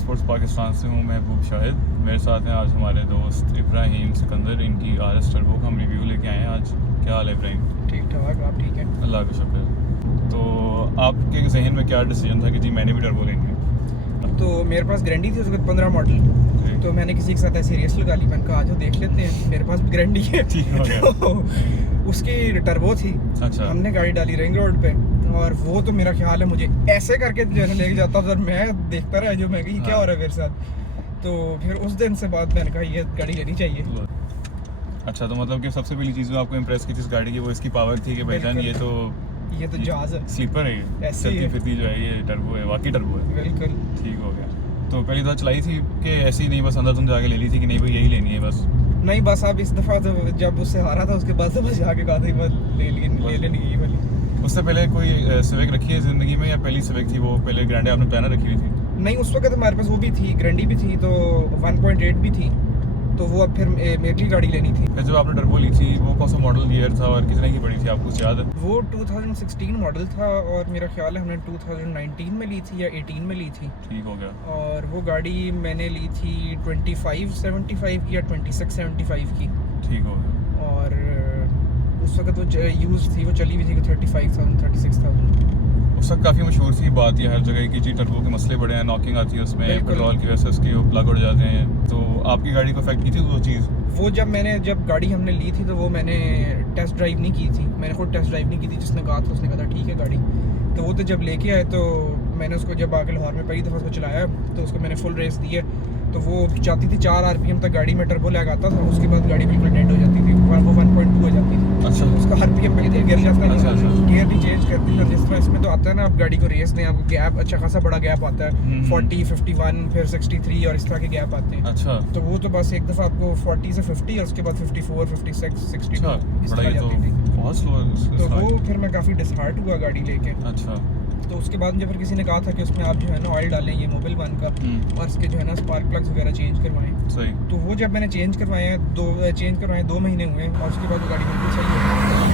Motorsports Pakistan से हूँ महबूब शाहिद। मेरे साथ हैं आज हमारे दोस्त इब्राहिम सिकंदर। इनकी RS टर्बो का हम रिव्यू लेके आए हैं आज। क्या हाल है इब्राहिम? ठीक ठाक, आप ठीक हैं? अल्लाह का शुक्र। तो आपके जहन में क्या डिसीजन था कि जी मैंने भी टर्बो लेनी है? तो मेरे पास ग्रैंडी थी, उसके बाद 15 मॉडल। तो मैंने किसी के साथ ऐसी रेस लगा ली, मैंने कहा आज देख लेते हैं, मेरे पास भी ग्रैंडी है। तो उसकी टर्बो थी। अच्छा। हमने गाड़ी डाली रिंग रोड पे, और वो तो मेरा ख्याल है मुझे ऐसे करके जो है ना लेके जाता था, मैं देखता रहा जो मैं क्या हो रहा है मेरे साथ। तो फिर उस दिन से बाद मैंने कहा ये गाड़ी लेनी चाहिए। अच्छा, तो मतलब कि सबसे पहली चीज़ जो आपको इम्प्रेस की थी इस गाड़ी की वो इसकी पावर थी कि भाईजान ये तो जहाज है, स्लीपर है, ये चलती फिरती जो है ये टर्बो है, वाकई टर्बो है। बिल्कुल ठीक हो गया। तो पहली दफ़ा चलाई थी कि ऐसी नहीं बस अंदर तुम जाके ले ली थी कि नहीं भाई यही लेनी है बस? नहीं, बस आप इस दफ़ा जब उससे हारा था उसके बाद समझ आके कहा था बस ले लेनी ये वाली। उससे पहले कोई सिविक रखी है ज़िंदगी में या पहली सिविक थी वो पहले ग्रैंडे आपने प्लानर रखी हुई थी? नहीं, उस वक्त हमारे पास वो भी थी, ग्रैंडी भी थी, तो 1.8 भी थी, तो वो अब फिर मेरे लिए गाड़ी लेनी थी। फिर जब आपने टर्बो ली थी वो कौन सा मॉडल ईयर था और कितने की पड़ी थी, आपको कुछ याद है? वो 2016 मॉडल था और मेरा ख्याल है हमने 2019 में ली थी या 18 में ली थी। ठीक हो गया। और वो गाड़ी मैंने ली थी 2575 की या 2675 की। ठीक हो गया। और उस वक्त वो यूज़ थी, वो चली हुई थी 35,000 36,000। उस वक्त काफ़ी मशहूर थी बात ये हर जगह की जी टर्बो के मसले बड़े हैं, नॉकिंग आती है उसमें, पेट्रोल की वजह से उसकी वो प्लग उड़ जाते हैं। तो आपकी गाड़ी को अफेक्ट की थी वो चीज़? वो जब गाड़ी हमने ली थी तो वो मैंने टेस्ट ड्राइव नहीं की थी, मैंने खुद टेस्ट ड्राइव नहीं की थी। जिसने कहा था उसने कहा था ठीक है गाड़ी। तो वो तो जब लेके आए तो मैंने उसको जब आगे लाहौर में पहली दफ़ा उसको चलाया तो उसको मैंने फुल रेस दी है। तो वो जाती थी 4 RPM तक गाड़ी में टर्बो लैग आता था, उसके बाद गाड़ी बिल्कुल डेड हो जाती थी, वो 1.2 हो जाती थी। अच्छा। उसका RPM पहले गिर जाता है। अच्छा। गियर भी चेंज करती है, जिस तरह इसमें तो आता है ना, आप गाड़ी को रेस दें आपको गैप अच्छा खासा बड़ा गैप आता है, 40 51 फिर 63 और इस तरह के गैप आते हैं। अच्छा। तो वो तो बस एक दफ़ा आपको 40 से 50 और उसके बाद 54 56 62 इस तरह जाती थी। बहुत स्लो। तो वो फिर मैं काफ़ी डिसहार्ट हुआ गाड़ी लेके। अच्छा। तो उसके बाद मुझे फिर किसी ने कहा था कि उसमें आप जो है ना ऑयल डालें ये मोबिल वन का, और इसके जो है ना स्पार्क प्लग्स वगैरह चेंज करवाएं। सही। तो वो जब मैंने चेंज करवाए 2 महीने हुए और उसके बाद वो गाड़ी बिल्कुल सही है,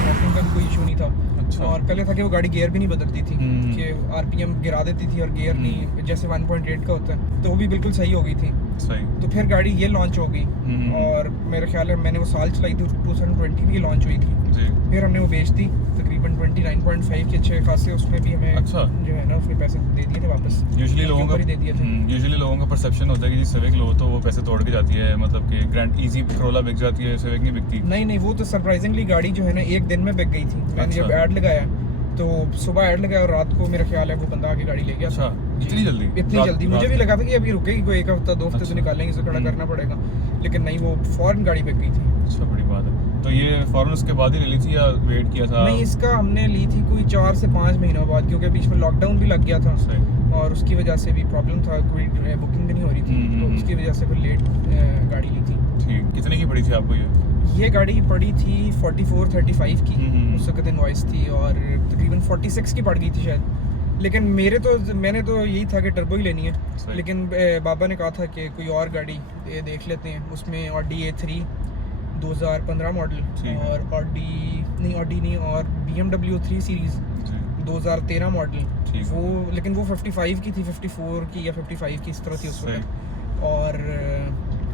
नॉकिंग का भी कोई इशू नहीं था। अच्छा। और पहले था कि वो गाड़ी गियर भी नहीं बदलती थी, कि RPM गिरा देती थी और गियर नहीं, जैसे 1.8 का होता है, तो वो भी बिल्कुल सही हो गई थी। सही। तो फिर गाड़ी ये लॉन्च हो गई और मेरे ख्याल है मैंने वो साल चलाई थी, 2020 में लॉन्च हुई थी जी। फिर हमने वो बेच दी तकरीबन 29.5 के अच्छे खासे, उसमें भी हमें अच्छा जो है ना उसके पैसे दे दिए थे वापस। यूजुअली लोगों का परसेप्शन होता है कि जी सिविक लो तो वो पैसे तोड़ के जाती है, मतलब कि ग्रैंड इजी करोला बिक जाती है, सिविक नहीं बिकती। नहीं, वो तो सरप्राइजिंगली गाड़ी जो है ना एक दिन में बिक गई थी। मैंने जब ऐड लगाया तो सुबह ऐड लगाया और रात को मेरा ख्याल है वो बंदा आके गाड़ी ले गया। अच्छा, इतनी जल्दी? मुझे भी लगा था कि अभी रुकेगी कोई 1 हफ्ता 2 हफ्ते तो निकालेंगे, इसे खड़ा करना पड़ेगा, लेकिन नहीं, वो फौरन गाड़ी बिक गई थी। अच्छा, बड़ी बात है। तो ये फौरन उसके बाद ही ले ली थी या वेट किया था? नहीं, इसका हमने ली थी कोई 4 से 5 महीनों बाद, क्योंकि बीच में लॉकडाउन भी लग गया था। सही। और उसकी वजह से भी प्रॉब्लम था, कोई बुकिंग भी नहीं हो रही थी, तो उसकी वजह से फिर लेट गाड़ी ली थी। ठीक। कितने की पड़ी थी आपको ये गाड़ी पड़ी थी 4435 की, उस वक्त इनवॉइस थी, और तकरीबन 46 की पड़ गई थी शायद। लेकिन मैंने तो यही था कि टर्बो ही लेनी है, लेकिन बाबा ने कहा था कि कोई और गाड़ी देख लेते हैं। उसमें ऑडी A3 2015 मॉडल और ऑडी नहीं और BMW 3 सीरीज़ 2013 मॉडल, वो लेकिन वो 55 की थी, 54 की या 55 की इस तरह थी उस वक्त। और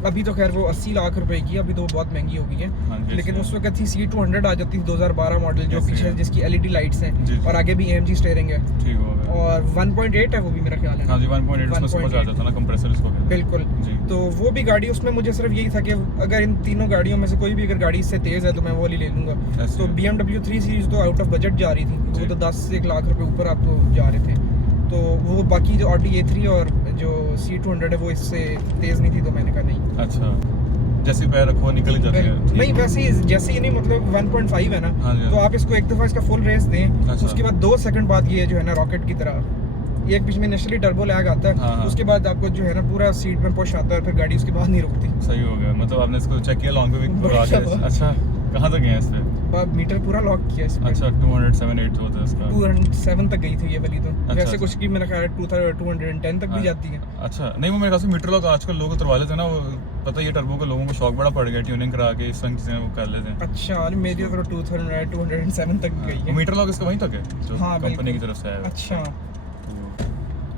अभी तो खैर वो 80 लाख रुपए की, अभी तो बहुत महंगी हो गई है। लेकिन उस वक्त थी C200 आ जाती थी 2012 मॉडल, जो पीछे जिसकी LED लाइट्स हैं और आगे भी AMG स्टीयरिंग है। ठीक हो गया। और 1.8 है वो भी मेरा ख्याल है। हाँ जी, 1.8 उसमें सुपर चार्जर था ना, कंप्रेसर इसको कहते हैं। बिल्कुल। तो वो भी गाड़ी, उसमें मुझे सिर्फ यही था कि अगर इन तीनों गाड़ियों में से कोई भी अगर गाड़ी इससे तेज़ है तो मैं वो वाली ले लूँगा। तो BMW 3 सीरीज़ तो आउट ऑफ बजट जा रही थी, वो तो 10 से 1 लाख रुपए ऊपर आपको जा रहे थे। तो वो बाकी जो ऑडी A3 और जो C200 है वो इससे तेज़ नहीं थी, तो मैंने कहा नहीं। अच्छा, जैसे पैर रखो निकल जाती है। नहीं, वैसे ही जैसे ही नहीं, मतलब 1.5 है ना, तो आप इसको एक दफ़ा इसका फुल रेस दें। अच्छा। उसके बाद 2 सेकंड बाद ये जो है ना रॉकेट की तरह एक बीच में इनिशियली टर्बो लैग आता है। हाँ। उसके बाद आपको जो है ना पूरा सीट में पुश आता है और फिर गाड़ी उसके बाद नहीं रुकती। सही हो गया। मतलब आपने इसको चेक किया लॉन्ग पे भी? अच्छा, कहाँ तक गए इस पे? मीटर पूरा लॉक किया इसमें। अच्छा, 207 जो होता है इसका 207 तक गई थी ये वाली तो। अच्छा, वैसे कुछ की मेरा ख्याल है 210 तक भी जाती है। अच्छा, नहीं वो मेरे ख्याल से मीटर लॉक आजकल लोग उतरवा लेते हैं ना, वो पता है ये टर्बो के लोगों को शौक बड़ा पड़ गया, ट्यूनिंग करा के इस तरह चीजें वो कर लेते हैं। अच्छा, मेरी तो 207 तक गई है। मीटर लॉक इसका वहीं तक है जो हाँ, कंपनी की तरफ से आया है। अच्छा,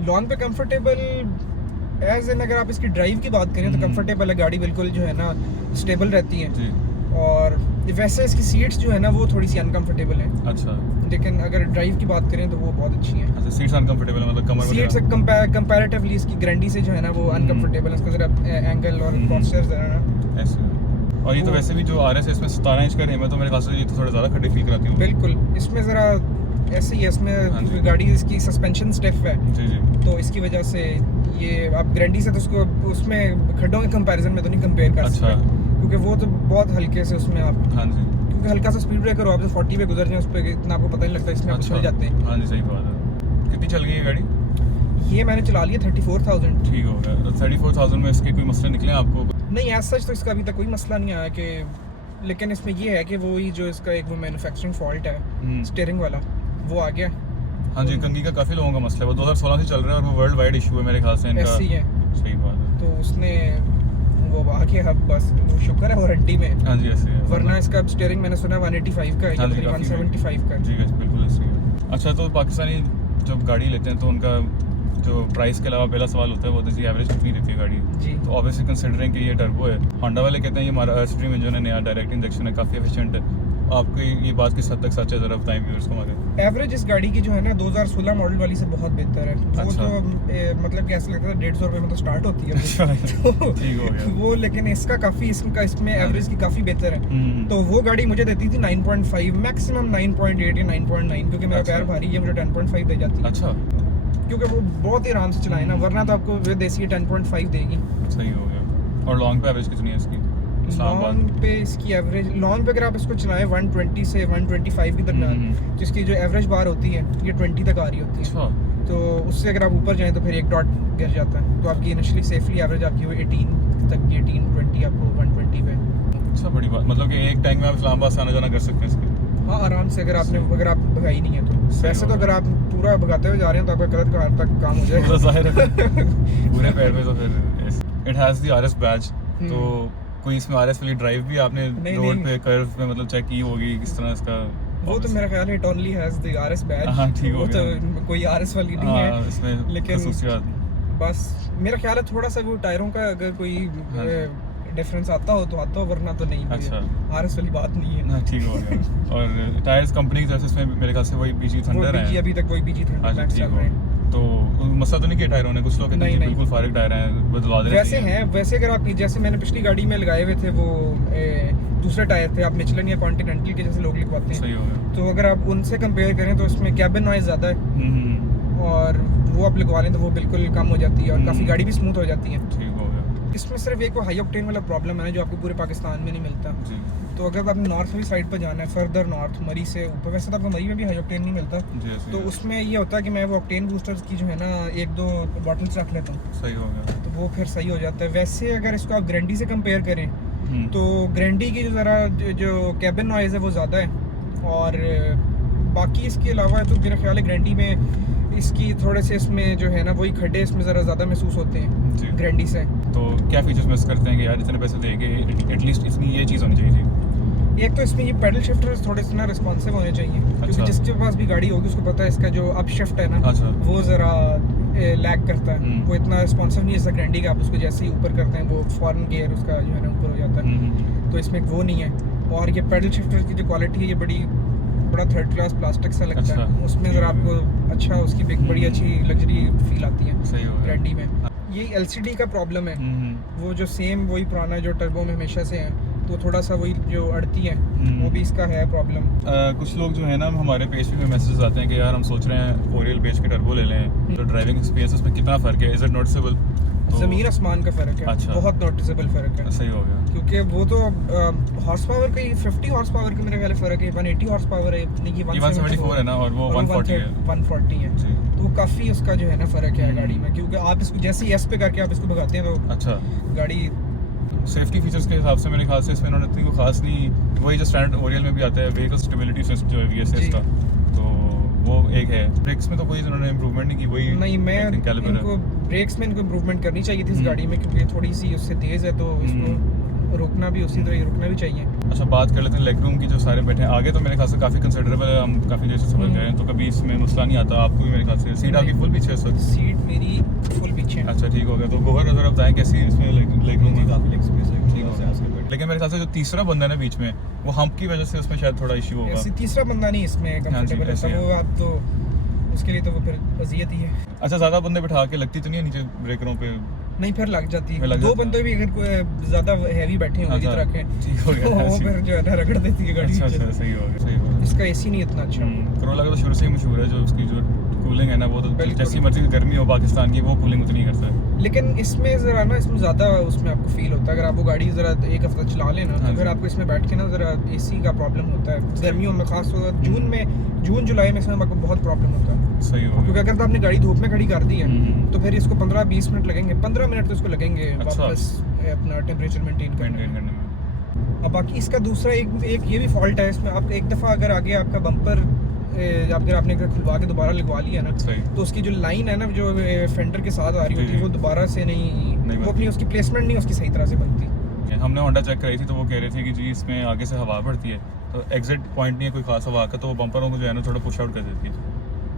लॉन पे कंफर्टेबल एज एन अगर आप इसकी ड्राइव की बात करें तो कंफर्टेबल है गाड़ी, बिल्कुल जो है ना स्टेबल रहती है जी। और वैसे इसकी सीट्स जो है ना वो थोड़ी सी अनकंफर्टेबल हैं। अच्छा, लेकिन अगर ड्राइव की बात करें तो वो बहुत अच्छी हैं। अच्छा सीट्स अनकंफर्टेबल है, मतलब कमर सीट से कंपैरेटिवली इसकी ग्रैंडी से जो है ना वो अनकंफर्टेबल है, इसका जरा एंगल और पोस्चर जरा ना ऐसे। और ये तो वैसे भी जो RS है इसमें 17 इंच का रिम है, तो मेरे ख्याल से ये तो थोड़ा ज़्यादा खड्डे फील कराती है। बिल्कुल, इसमें ज़रा ऐसे ही है, इसमें गाड़ी इसकी सस्पेंशन स्टिफ है जी जी, तो इसकी वजह से ये आप ग्रैंडी से तो उसको उसमें खड्डों के कंपैरिजन में तो नहीं कंपेयर कर सकते। अच्छा, क्योंकि वो तो बहुत हल्के से उसमें आप, हाँ जी, क्योंकि हल्का सा स्पीड ब्रेकर हो आप जो 40 पे गुजर जाए उस पर इतना आपको पता नहीं लगता, इसमें आप अच्छा, चल जाते हैं। हाँ जी सही बात है। कितनी चल गई है गाड़ी? ये मैंने चला लिया 34,000। ठीक हो गया। 34,000 में इसके कोई मसले निकले आपको? नहीं एज सच तो इसका अभी तक कोई मसला नहीं आया कि, लेकिन इसमें ये है कि वो ही जो इसका एक वो मैन्युफैक्चरिंग फॉल्ट है स्टीयरिंग वाला वो आ गया। हाँ जी, कंगी का काफ़ी लोगों का मसला है, वो 2016 से चल रहा है और वो वर्ल्ड वाइड इशू है मेरे ख्याल से इनका। ऐसे ही है, सही बात है। तो उसने वो आके अब बस वो शुक्र है वारंटी में। हाँ जी ऐसे है, वरना इसका स्टीयरिंग मैंने सुना 185 का है, हाँ या जी, फिर काफ़ी 175 का है। जी बिल्कुल ऐसे है। अच्छा, तो पाकिस्तानी जब गाड़ी लेते हैं तो उनका जो प्राइस के अलावा पहला सवाल होता है वो होता है जी एवरेज कितनी देती है गाड़ी। जी तो ऑब्वियसली कंसिडरिंग कि ये टर्बो है, होंडा वाले कहते हैं ये हमारा स्ट्रीम इंजन है, नया डायरेक्ट इंजेक्शन है, काफ़ी एफिशिएंट है। आपको ये बात किस हद तक सच है, ज़रा बताएं व्यूअर्स को हमारे। एवरेज इस गाड़ी की जो है ना 2016 मॉडल वाली से बहुत बेहतर है। वो अच्छा। तो मतलब कैसा लगता है 150 रुपये में तो स्टार्ट होती है अच्छा, तो ठीक हो गया। वो, लेकिन इसका काफ़ी इसमें एवरेज की काफ़ी बेहतर है। हम्म, तो वो गाड़ी मुझे देती थी 9.5, मैक्सिमम 9.8 या 9.9, क्योंकि मेरा अच्छा। पैर भारी है, मुझे 10.5 दे जाती है, अच्छा क्योंकि वो बहुत ही आराम से चलाए ना, वरना तो आपको वो देसी 10.5 देगी। सही हो गया। और लॉन्ग पे एवरेज कितनी है इसकी इस्लामाबाद? लॉन्ग पे इसकी एवरेज, लॉन्ग पे अगर आप इसको चलाएं 120 से 125 के दरमियान, जिसकी जो एवरेज बार होती है ये 20 तक आ रही होती है। अच्छा, तो उससे अगर आप ऊपर जाएं तो फिर एक डॉट गिर जाता है, तो आपकी इनिशियली सेफली एवरेज आपकी वो 18 तक की, 18-20 आपको 120 पे। अच्छा बड़ी बात, मतलब कि एक टाइम में आप इस्लामाबाद से आना जाना कर सकते हैं इसके। हाँ आराम से, अगर आप भगाई नहीं है तो। वैसे तो होगा। अगर आप पूरा भगाते हुए जा रहे हैं तो आपका गलत कार तक काम हो जाएगा। तो जाहिर है पूरे पैर में तो फिर it has the RS badge. तो कोई इसमें RS वाली ड्राइव भी आपने रोड पे कर्व पे मतलब चेक की होगी किस तरह इसका? वो तो मेरा ख्याल है it only has the RS badge. हाँ, ठीक हो वो गया। तो कोई RS वाली नहीं है, हाँ, इसमें लेकिन खसूसियात। बस मेरा ख्याल है थोड़ा सा वो टायरों का अगर कोई हाँ। डिफरेंस आता हो तो आता हो, वरना तो नहीं। अच्छा। RS वाली बात नहीं है। हाँ, ठीक हो गया। और टायर्स कंपनी की तरफ से इसमें मेरे ख्याल से वही BG वो थंडर BG है। अभी तक वही BG थंडर अच्छा, मैक्स ठीक चल हो। रहे हैं। तो मसला तो नहीं किया टायरों ने? कुछ लोग कहते हैं कि नहीं, बिल्कुल फारिग टायर हैं, बदलवा देने वैसे चाहिए। हैं, वैसे अगर आप जैसे मैंने पिछली गाड़ी में लगाए हुए थे वो दूसरे टायर थे, आप मिचलन या कॉन्टिनेंटल के जैसे लोग लिखवाते हैं, सही हो गया। तो अगर आप उनसे कंपेयर करें तो इसमें कैबिन नॉइज ज़्यादा है, और वो आप लगवा लें तो वो बिल्कुल कम हो जाती है और काफ़ी गाड़ी भी स्मूथ हो जाती है। ठीक हो गया इसमें सिर्फ एक वो हाई ऑक्टेन वाला प्रॉब्लम है ना जो आपको पूरे पाकिस्तान में नहीं मिलता। जी तो अगर आपने नॉर्थ वाली साइड पर जाना है, फर्दर नॉर्थ मरी से ऊपर, वैसे तो आपको मरी में भी हाई ऑक्टेन नहीं मिलता, जी ऐसे तो ही है। उसमें ये होता है कि मैं वो ऑक्टेन बूस्टर्स की जो है ना 1-2 बॉटल्स रख लेता हूँ, सही हो गया। तो वो फिर सही हो जाता है। वैसे अगर इसको आप ग्रैंडी से कंपेयर करें तो ग्रैंडी की जो ज़रा जो कैबिन नॉइज़ है वो ज़्यादा है, और बाकी इसके अलावा तो मेरा ख्याल है ग्रैंडी में इसकी थोड़े से इसमें जो है ना वही खड्डे इसमें ज़रा ज़्यादा महसूस होते हैं जी। ग्रैंडी से। तो क्या फीचर्स मिस करते हैं कि यार इतने पैसे देके एटलीस्ट इतनी ये चीज़ होनी चाहिए थी? एक तो इसमें ये पैडल शिफ्टर्स थोड़े से ना रिस्पॉन्सिव होने चाहिए, अच्छा। क्योंकि जिसके पास भी गाड़ी होगी उसको पता है इसका जो अप शिफ्ट है ना अच्छा। वो ज़रा लैग करता है, वो इतना रिस्पॉन्सिव नहीं है जैसा ग्रैंडी का, आप उसको जैसे ही ऊपर करते हैं वो फॉरन गियर उसका जो है ना ऊपर हो जाता है, तो इसमें वो नहीं है। और ये पैडल शिफ्टर की जो क्वालिटी है ये बड़ा थर्ड क्लास प्लास्टिक सा लगता अच्छा, है, उसमें ज़रा आपको अच्छा उसकी एक बड़ी अच्छी लग्जरी फील आती है सही हो गया। ग्रैंडी में। ये LCD का प्रॉब्लम है, वो जो सेम वही पुराना जो टर्बो में हमेशा से है, तो थोड़ा सा वही जो अड़ती है वो भी इसका है प्रॉब्लम। कुछ लोग जो है ना हमारे पेज पे मैसेजेस आते हैं कि यार हम सोच रहे हैं ओरियल पेज के टर्बो ले लें, तो ड्राइविंग एक्सपीरियंस उसमें कितना फ़र्क है, इज इट नोटिसेबल? ज़मीन आसमान का फ़र्क है। अच्छा। बहुत नोटिसेबल फ़र्क है, सही हो गया। क्योंकि वो तो हॉर्स पावर का 50 हॉर्स पावर का मेरे ख्याल है फ़र्क है, 180 हॉर्स पावर है, नहीं कि 174 है ना, और वो 140 है। 140 है, जी तो काफ़ी उसका जो है ना फ़र्क है गाड़ी में, क्योंकि आप इसको जैसे ही एस पे करके आप इसको भगाते हैं तो अच्छा। गाड़ी सेफ्टी फीचर्स के हिसाब से मेरे ख्याल से इसमें इन्होंने इतनी कोई खास नहीं, वही जो स्टैंडर्ड ओरियल में भी आता है व्हीकल स्टेबिलिटी सिस्टम जो है VSS का, तो वो एक है। ब्रेक्स में तो कोई इन्होंने इंप्रूवमेंट नहीं की, वही नहीं। मैं कैलिपर इनको ब्रेक्स में इनको इम्प्रूवमेंट करनी चाहिए थी इस गाड़ी में, क्योंकि थोड़ी सी उससे तेज़ है, तो इसको रुकना भी उसी तरह ही रुकना भी चाहिए। अच्छा, बात कर लेते हैं लेग रूम की। जो सारे बैठे हैं आगे, तो मेरे ख्याल से काफ़ी कंसिडरेबल है, हम काफ़ी देर से सफर कर रहे हैं, तो कभी इसमें मसला नहीं आता। आपको भी मेरे ख्याल से सीट आपकी फुल पीछे है सर? सीट मेरी फुल पीछे है। अच्छा, ठीक हो गया। तो गोहर नजर बताएं कैसी इसमें लेग रूम में? काफी लेग स्पेस है, ठीक हो गया। लेकिन मेरे ख्याल से जो तीसरा बंदा है ना बीच में, वो हम्प की वजह से उसमें शायद थोड़ा इशू होगा। ऐसे तीसरा बंदा नहीं इसमें कंफर्टेबल ऐसे होता, है। वो आप तो उसके लिए तो वो फिर अजियत ही है। अच्छा, ज़्यादा बंदे बिठा के लगती तो नहीं है नीचे ब्रेकरों पे? नहीं, फिर लग जाती फिर है। लग दो जाती है। बंदे भी अगर कोई ज्यादा हैवी बैठे हों इस अच्छा, तरह के, ठीक हो गया। तो वो फिर जो है ना रगड़ देती है गाड़ी। अच्छा, सही हो गया, सही हो गया। इसका एसी नहीं इतना अच्छा। करोला का तो शुरू से ही मशहूर है, जो उसकी जो कूलिंग है ना, वो तो बिल्कुल। जैसी मर्जी की गर्मी हो पाकिस्तान की, वो कूलिंग उतनी करता है। लेकिन इसमें ज़रा ना, इसमें ज़्यादा उसमें आपको फील होता है। अगर आप वो गाड़ी ज़रा एक हफ्ता चला लें ना, हाँ तो फिर जी। आपको इसमें बैठ के ना ज़रा एसी का प्रॉब्लम होता है। गर्मियों में खास तौर जून जुलाई में इसमें आपको बहुत प्रॉब्लम होता है। सही हो क्योंकि गया। अगर तो आपने गाड़ी धूप में खड़ी कर दी है, हम्म। तो फिर इसको 15-20 मिनट लगेंगे, 15 मिनट तो इसको लगेंगे अच्छा। वापस अपना टेम्परेचर मेंटेन करने मेंटेन में। करने में। अब बाकी इसका दूसरा एक ये भी फॉल्ट है इसमें। आप एक दफ़ा अगर आगे आपका बम्पर अगर आपने अगर खुलवा के दोबारा लगवा लिया ना, सही। तो उसकी जो लाइन है ना, जो फेंडर के साथ आ रही होती है, जी। वो दोबारा से नहीं वो बनती। अपनी उसकी प्लेसमेंट नहीं उसकी सही तरह से बनती। हमने होंडा चेक कराई थी, तो वो कह रहे थे कि जी इसमें आगे से हवा पड़ती है, तो एग्जिट पॉइंट नहीं है कोई खास हवा का, तो वो बम्परों को जो है ना थोड़ा पुश आउट कर देती है।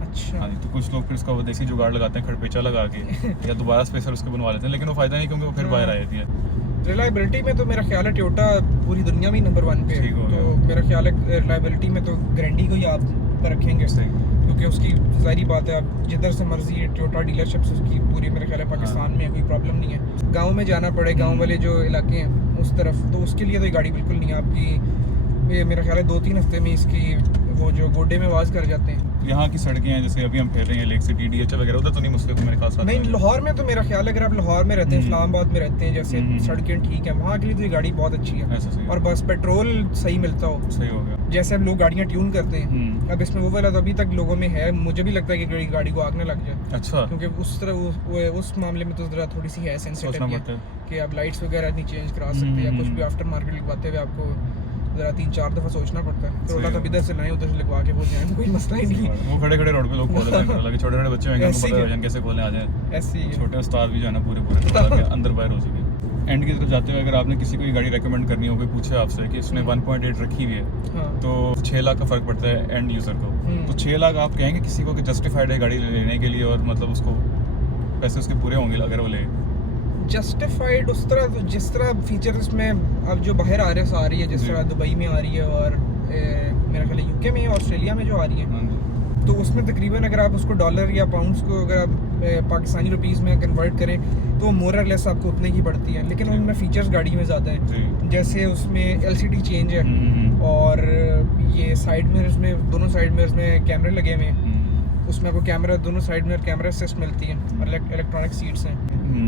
अच्छा। हाँ जी, तो कुछ लोग फिर उसका वो देसी जुगाड़ लगाते हैं, खड़पेचा लगा के या दोबारा स्पेसर उसको बनवा लेते हैं, लेकिन वो फ़ायदा नहीं, क्योंकि वो फिर बाहर आ जाती है। रिलायबिलिटी में तो मेरा ख्याल है टोयोटा पूरी दुनिया में नंबर 1 पे है। ठीक हो तो गया। मेरा ख्याल है रिलायबिलिटी में तो गारंटी को ही आप पर रखेंगे, सही। क्योंकि उसकी ज़ाहिरी बात है, आप जिधर से मर्जी टोयोटा डीलरशिप्स उसकी पूरी मेरे ख्याल है पाकिस्तान में कोई प्रॉब्लम नहीं है। गाँव में जाना पड़े, गाँव वाले जो इलाके हैं उस तरफ, तो उसके लिए तो ये गाड़ी बिल्कुल नहीं है आपकी। ये मेरा ख्याल है 2-3 हफ्ते में इसकी वो जो गोडे में आवाज़ कर जाते हैं। यहाँ की सड़कें हैं, जैसे अभी हम फिर रहे हैं लेक सिटी DH वगैरह, उधर तो नहीं मसले को मेरे खास नहीं, लाहौर में तो मेरा ख्याल है अगर आप लाहौर में रहते हैं, इस्लामाबाद में रहते हैं, जैसे हम्म। सड़कें ठीक है, वहाँ के लिए तो ये गाड़ी बहुत अच्छी है। ऐसा सही और बस पेट्रोल सही मिलता हो, सही हो गया। जैसे हम लोग गाड़ियाँ ट्यून करते हैं, हम्म। अब इसमें वो वाला तो अभी तक लोगों में है। मुझे भी लगता है कि गाड़ी को आग ना लग जाए, अच्छा, क्योंकि उस तरह उस मामले में तो ज़रा थोड़ी सी है सोचना सेंसिटिव पड़ता है। कि आप लाइट्स वगैरह नहीं चेंज करा सकते, या कुछ भी आफ्टर मार्केट लगवाते हुए आपको ज़रा 3-4 दफ़ा सोचना पड़ता है। तो सही अब इधर से लाएं उधर से लगवा के वो जाए, कोई मसला ही नहीं है। वो खड़े खड़े रोड पे लोग खोल देते हैं, लगे छोटे छोटे बच्चे होंगे, उनको ऐसी पता है। है कैसे खोलने आ जाए। ऐसी ही है। छोटे उस्ताद भी जो है ना पूरे पूरे अंदर बाहर हो चुके हैं। एंड की तरफ जाते हुए अगर आपने किसी को ये गाड़ी रेकमेंड करनी हो, कोई पूछे आपसे कि इसने 1.8 रखी हुई है, हाँ। तो 6 लाख का फ़र्क पड़ता है एंड यूज़र को। तो 6 लाख आप कहेंगे किसी को कि जस्टिफाइड है गाड़ी लेने के लिए, और मतलब उसको पैसे उसके पूरे होंगे अगर वो ले? जस्टिफाइड उस तरह तो जिस तरह फीचर इसमें अब जो बाहर आ रही है, जिस जी। तरह दुबई में आ रही है और मेरा ख्याल है यूके में, ऑस्ट्रेलिया में जो आ रही है, हाँ जी। तो उसमें तकरीबन अगर आप उसको डॉलर या पाउंड्स को अगर आप पाकिस्तानी रुपीस में कन्वर्ट करें, तो मोर और लेस आपको उतने की पड़ती है। लेकिन जी। उनमें फीचर्स गाड़ी में ज़्यादा हैं, जी। जैसे उसमें LCD चेंज है, हम्म। और ये साइड मिरर्स में, दोनों साइड मिरर्स में कैमरे लगे हुए हैं। हम्म। उसमें आपको कैमरा, दोनों साइड में कैमरा असिस्ट मिलती है, और इलेक्ट्रॉनिक सीट्स हैं।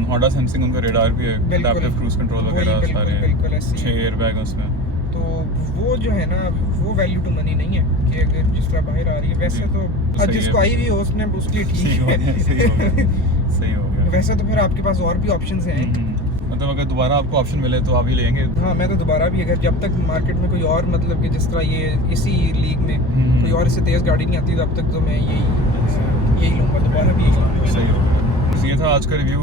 होंडा सेंसिंग, उनका रेडार भी है, बिल्कुल। एडेप्टिव क्रूज कंट्रोल वही, वगैरह बिल्कुल, सारे हैं, बिल्कुल ऐसी 6 एयरबैग हैं उसमें। तो वो जो है ना, वो वैल्यू टू मनी नहीं है कि अगर जिस तरह बाहर आ रही है। वैसे तो सही आज जिसको है। आई हुई हो उसने उसके लिए सही ठीक हो गया, है। सही हो गया, सही हो गया। वैसे तो फिर आपके पास और भी ऑप्शंस हैं। मतलब अगर दोबारा आपको ऑप्शन मिले तो आप ही लेंगे? हाँ, मैं तो दोबारा भी, अगर जब तक मार्केट में कोई और मतलब कि जिस तरह ये इसी लीग में कोई और इससे तेज़ गाड़ी नहीं आती, तब तक तो मैं यही लूँगा, दोबारा भी यही लूँगा। सही हो गया। बस ये था आज का रिव्यू,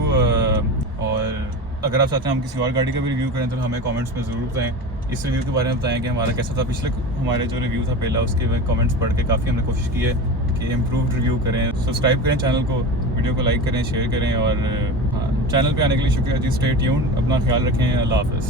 और अगर आप चाहते हैं हम किसी और गाड़ी का भी रिव्यू करें तो हमें कमेंट्स में ज़रूर बताएं। इस रिव्यू के बारे में बताएं कि हमारा कैसा था। पिछले हमारे जो रिव्यू था पहला, उसके कमेंट्स पढ़ के काफ़ी हमने कोशिश की है कि इम्प्रूव्ड रिव्यू करें। सब्सक्राइब करें चैनल को, वीडियो को लाइक करें, शेयर करें, और हाँ, चैनल पे आने के लिए शुक्रिया जी। स्टे ट्यून्ड, अपना ख्याल रखें, अल्लाह हाफ़िज़।